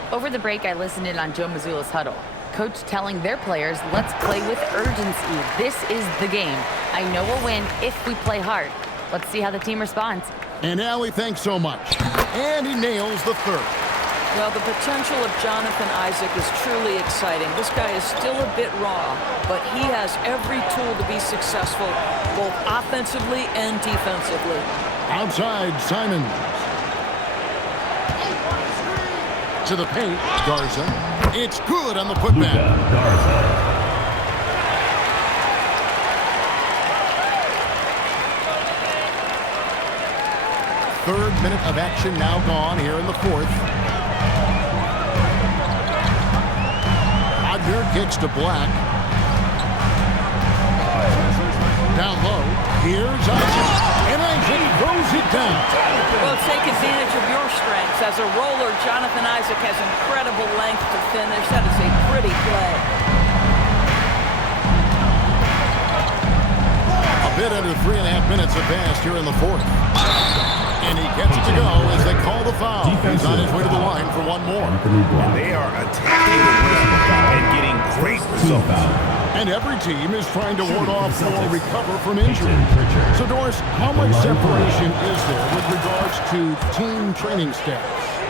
Over the break, I listened in on Joe Mazzulla's huddle. Coach telling their players, let's play with urgency. This is the game. I know we'll win if we play hard. Let's see how the team responds. And Allie, thanks so much. And he nails the 3rd. Well, the potential of Jonathan Isaac is truly exciting. This guy is still a bit raw, but he has every tool to be successful, both offensively and defensively. Outside, Simon. To the paint, Garza. It's good on the putback. Third minute of action now gone here in the 4th. Wagner kicks to Black. Down low. Here's Isaac. And Isaac throws it down. Well, take advantage of your strengths. As a roller, Jonathan Isaac has incredible length to finish. That is a pretty play. A bit under 3.5 minutes advanced here in the 4th. And he gets it to go as they call the foul. He's on his way to the line for one more. And they are attacking the rim and getting great results. And every team is trying to ward off or recover from injury. So, Doris, how much separation is there with regards to team training staff?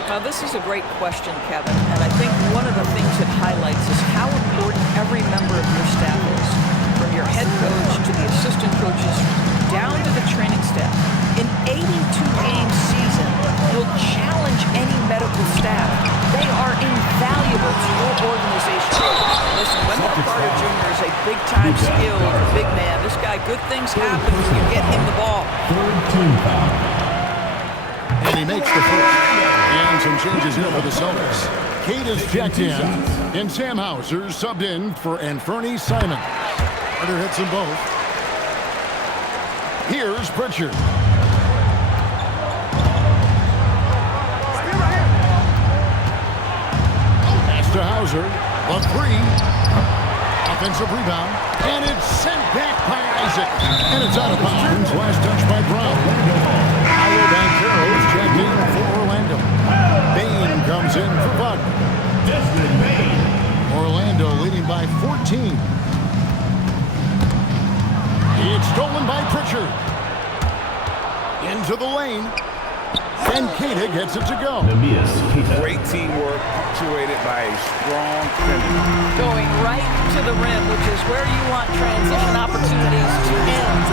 Now, this is a great question, Kevin, and I think one of the things it highlights is how important every member of your staff is, from your head coach to the assistant coaches, down to the training staff. An 82-game season will challenge Good things happen when you get him the ball. And he makes the first. And some changes here for the Celtics. Kate is checked in, and Sam Hauser subbed in for Anfernee Simons. Carter hits them both. Here's Pritchard. Pass to Hauser. The three. Offensive rebound. And it's sent back by Isaac. And it's out of bounds. Last touch by Brown. Paolo Banchero is checked in for Orlando. Bain comes in for Wagner. Orlando leading by 14. It's stolen by Pritchard. Into the lane. And Keita gets it to go. Great teamwork, punctuated by a strong finish. Going right to the rim, which is where you want transition opportunities to end.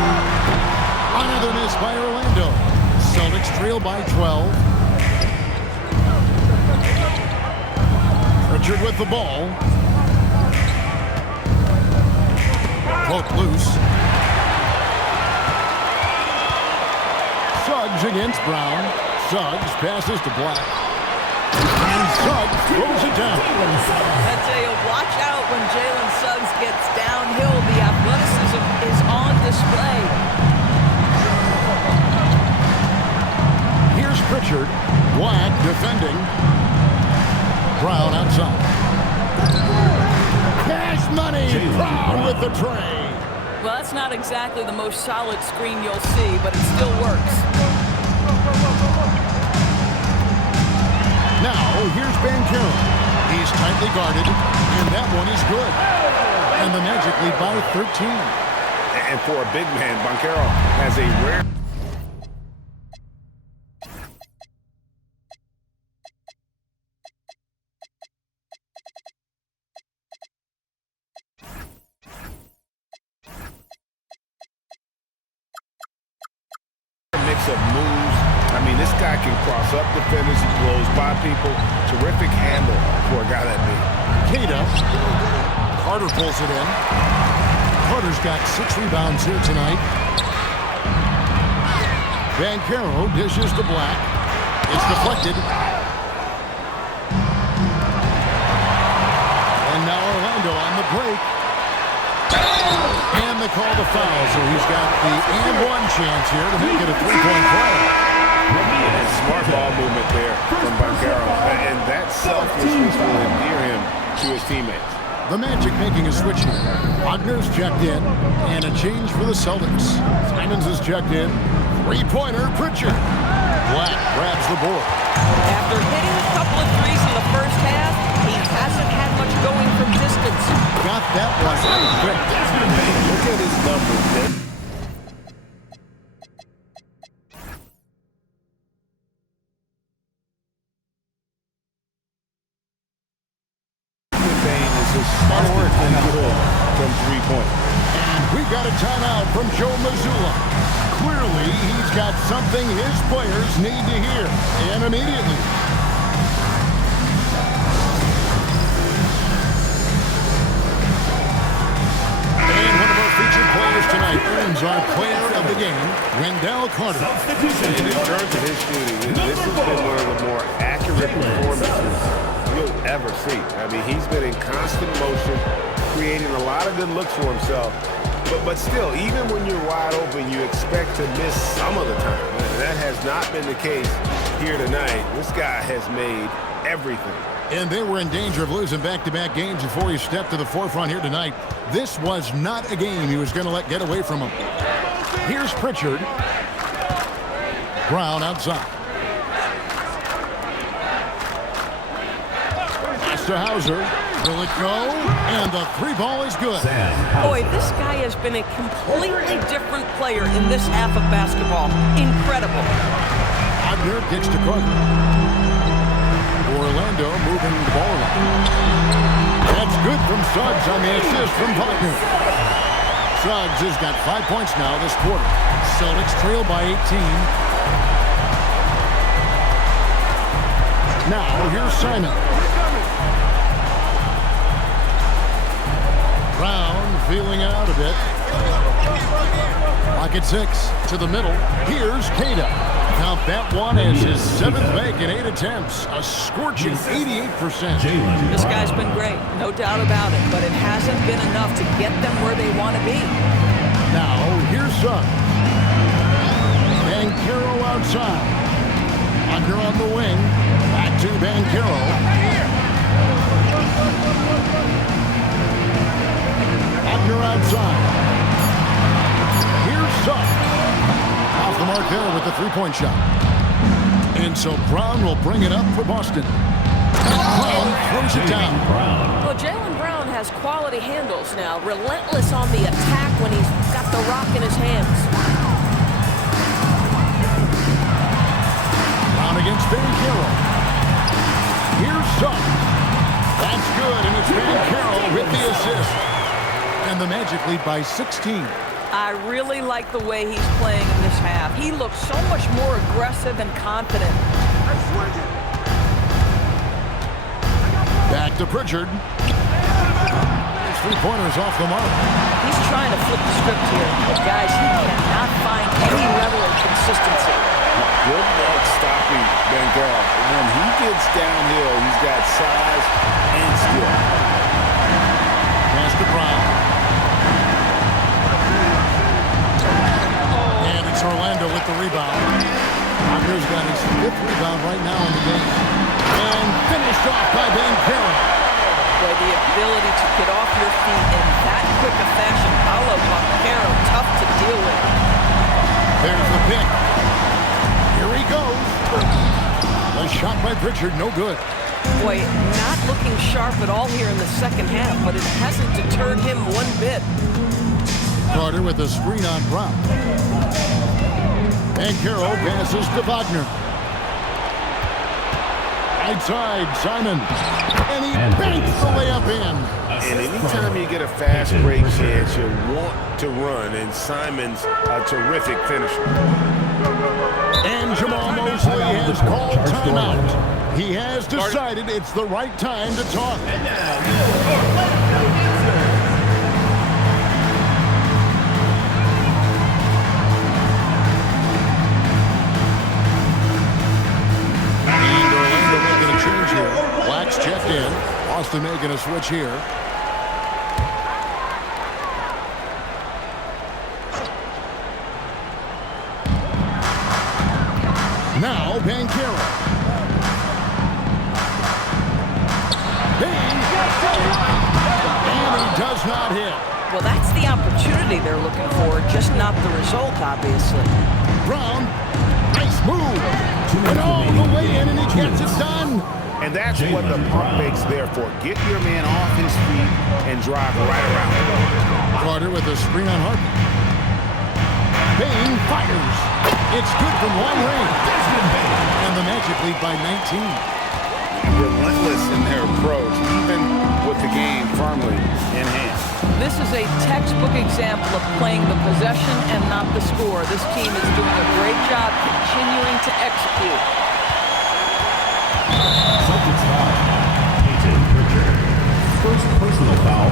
Another miss by Orlando. Celtics trail by 12. Pritchard with the ball. Poke loose. Suggs against Brown. Suggs passes to Black. And Suggs throws it down. I tell you, watch out when Jalen Suggs gets downhill. The athleticism is on display. Here's Pritchard. Black defending. Brown outside. Cash money. Brown with the tray. Well, that's not exactly the most solid screen you'll see, but it still works. Now, here's Banchero. He's tightly guarded, and that one is good. And the Magic lead by 13. And for a big man, Banchero has a rare... mix of moves. I mean, this guy can cross up defenders. He blows by people. Terrific handle for a guy that big. Keita. Carter pulls it in. Carter's got 6 rebounds here tonight. Banchero dishes to Black. It's deflected. And now Orlando on the break. And they call the foul, so he's got the and one chance here to make it a 3-point play. And smart ball movement there from Banchero. And that selflessness will endear him to his teammates. The Magic making a switch here. Wagner's checked in, and a change for the Celtics. Simons is checked in. Three-pointer, Pritchard. Black grabs the board. After hitting a couple of threes in the first half, he hasn't had much going from distance. Got that one quick. Look at his numbers. Smart work from 3-point. And we got a timeout from Joe Mazzulla. Clearly, he's got something his players need to hear, and immediately. And one of our featured players tonight earns our player of the game, Wendell Carter. And in terms of his shooting, this has been one of the more accurate performances you'll ever see. I mean, he's been in constant motion, creating a lot of good looks for himself. But still, even when you're wide open, you expect to miss some of the time. And that has not been the case here tonight. This guy has made everything. And they were in danger of losing back-to-back games before he stepped to the forefront here tonight. This was not a game he was going to let get away from him. Here's Pritchard. Brown outside. Pass to Hauser. Will it go? And the 3-ball is good. Boy, this guy has been a completely different player in this half of basketball. Incredible. Wagner gets to Carter. Orlando moving the ball around. That's good from Suggs on the assist from Wagner. Suggs has got 5 points now this quarter. Celtics trail by 18. Now, here's Simon. Brown feeling out a bit. Second 6 to the middle. Here's Cada. Count that one as his 7th make in 8 attempts. A scorching 88%. This guy's been great, no doubt about it, but it hasn't been enough to get them where they want to be. Now, here's Suggs. Banchero outside. Under on the wing. Back to Banchero. Under outside. Here's Suggs. Off the mark there with the three-point shot. And so Brown will bring it up for Boston. Brown throws it down. Well, Jaylen Brown has quality handles now. Relentless on the attack when he's got the rock in his hands. Brown against Banchero. Here's Suggs. That's good, and it's Banchero with the assist. And the Magic lead by 16. I really like the way he's playing in this half. He looks so much more aggressive and confident. Back to Pritchard. His three-pointers off the mark. He's trying to flip the script here, but guys, he cannot find any level of consistency. Good luck stopping Banchero. When he gets downhill, he's got size and skill. Pass to Brown. And it's Orlando with the rebound. Walker's got his 5th rebound right now in the game. And finished off by Banchero. Boy, the ability to get off your feet in that quick a fashion, Paolo Banchero, tough to deal with. There's the pick. Here he goes. A shot by Pritchard, no good. Boy, not looking sharp at all here in the second half, but it hasn't deterred him one bit. Carter with a screen on Brown. Banchero passes to Wagner. Right side, Simon. And he banks the layup in. And anytime you get a fast break chance, you want to run, and Simon's a terrific finisher. And Jamal Mosley has called timeout. He has decided it's the right time to talk. And Orlando making a change here. Black's checked in. Boston making a switch here. Now Banchero. And he does not hit. Well, that's the opportunity they're looking for, just not the result, obviously. Brown, nice move. And all the way in, and he gets it done. And that's what the pump fake's there for. Get your man off his feet and drive right around. Carter with a screen on Harden. Bane fires. It's good from long range. And the Magic lead by 19. Relentless in their approach, even with the game firmly in hand. This is a textbook example of playing the possession and not the score. This team is doing a great job continuing to execute. Celtics foul. Peyton Pritchard. First personal foul.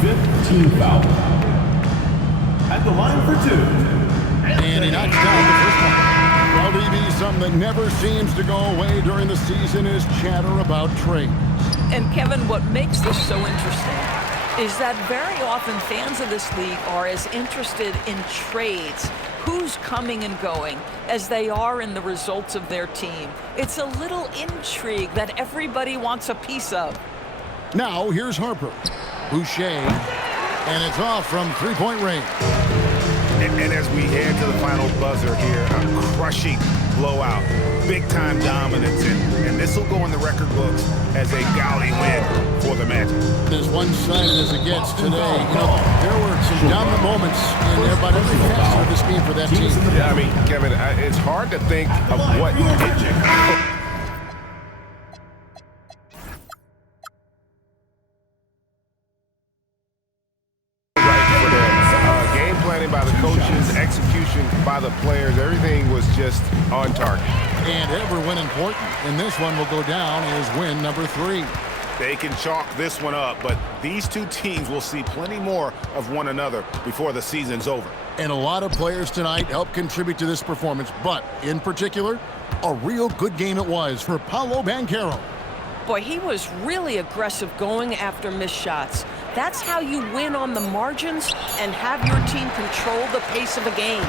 5th team foul. At the line for 2. And he knocks down the first one. Well, DB, something that never seems to go away during the season is chatter about trades. And Kevin, what makes this so interesting is that very often fans of this league are as interested in trades, who's coming and going, as they are in the results of their team. It's a little intrigue that everybody wants a piece of. Now, here's Harper. Boucher, and it's off from three-point range. And as we head to the final buzzer here, a crushing blowout, big-time dominance, and this will go in the record books as a gaudy win for the Magic. As one-sided as it gets today, you know, there were some dominant moments in there, but every facet of this game for that team. Yeah, I mean, Kevin, it's hard to think of what by the coaches, execution by the players, everything was just on target. And ever when important, and this one will go down as win number 3. They can chalk this one up, but these two teams will see plenty more of one another before the season's over. And a lot of players tonight helped contribute to this performance, but in particular, a real good game it was for Paolo Banchero. Boy, he was really aggressive going after missed shots. That's how you win on the margins and have your team control the pace of a game.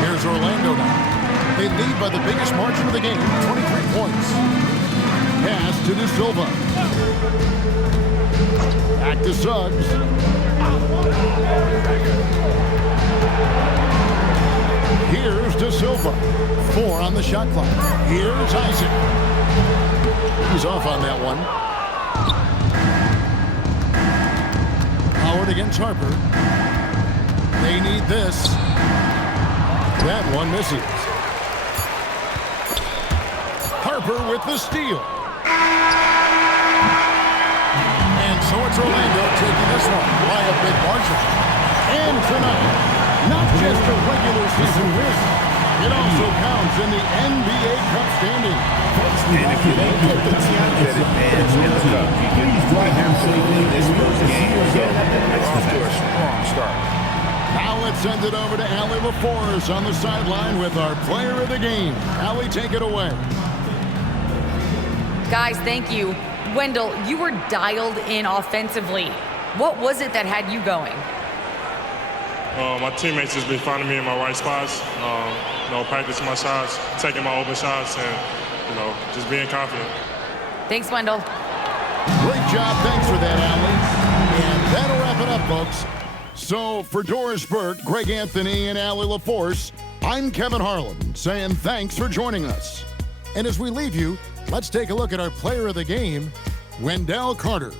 Here's Orlando now. They lead by the biggest margin of the game, 23 points. Pass to De Silva. Back to Suggs. Here's De Silva. 4 on the shot clock. Here's Isaac. He's off on that one. Howard against Harper. They need this. That one misses. Harper with the steal. And so it's Orlando taking this one by a big margin. And tonight, not just a regular season win, it also counts in the NBA Cup standing. And if you look at the team that advanced in the Cup, you can drive them safely this first game. So it's off to a strong start. Now let's send it over to Allie LaForce on the sideline with our player of the game. Allie, take it away. Guys, thank you. Wendell, you were dialed in offensively. What was it that had you going? My teammates just been finding me in my right spots, practicing my shots, taking my open shots, and, just being confident. Thanks, Wendell. Great job. Thanks for that, Allie. And that'll wrap it up, folks. So for Doris Burke, Greg Anthony, and Allie LaForce, I'm Kevin Harlan saying thanks for joining us. And as we leave you, let's take a look at our player of the game, Wendell Carter.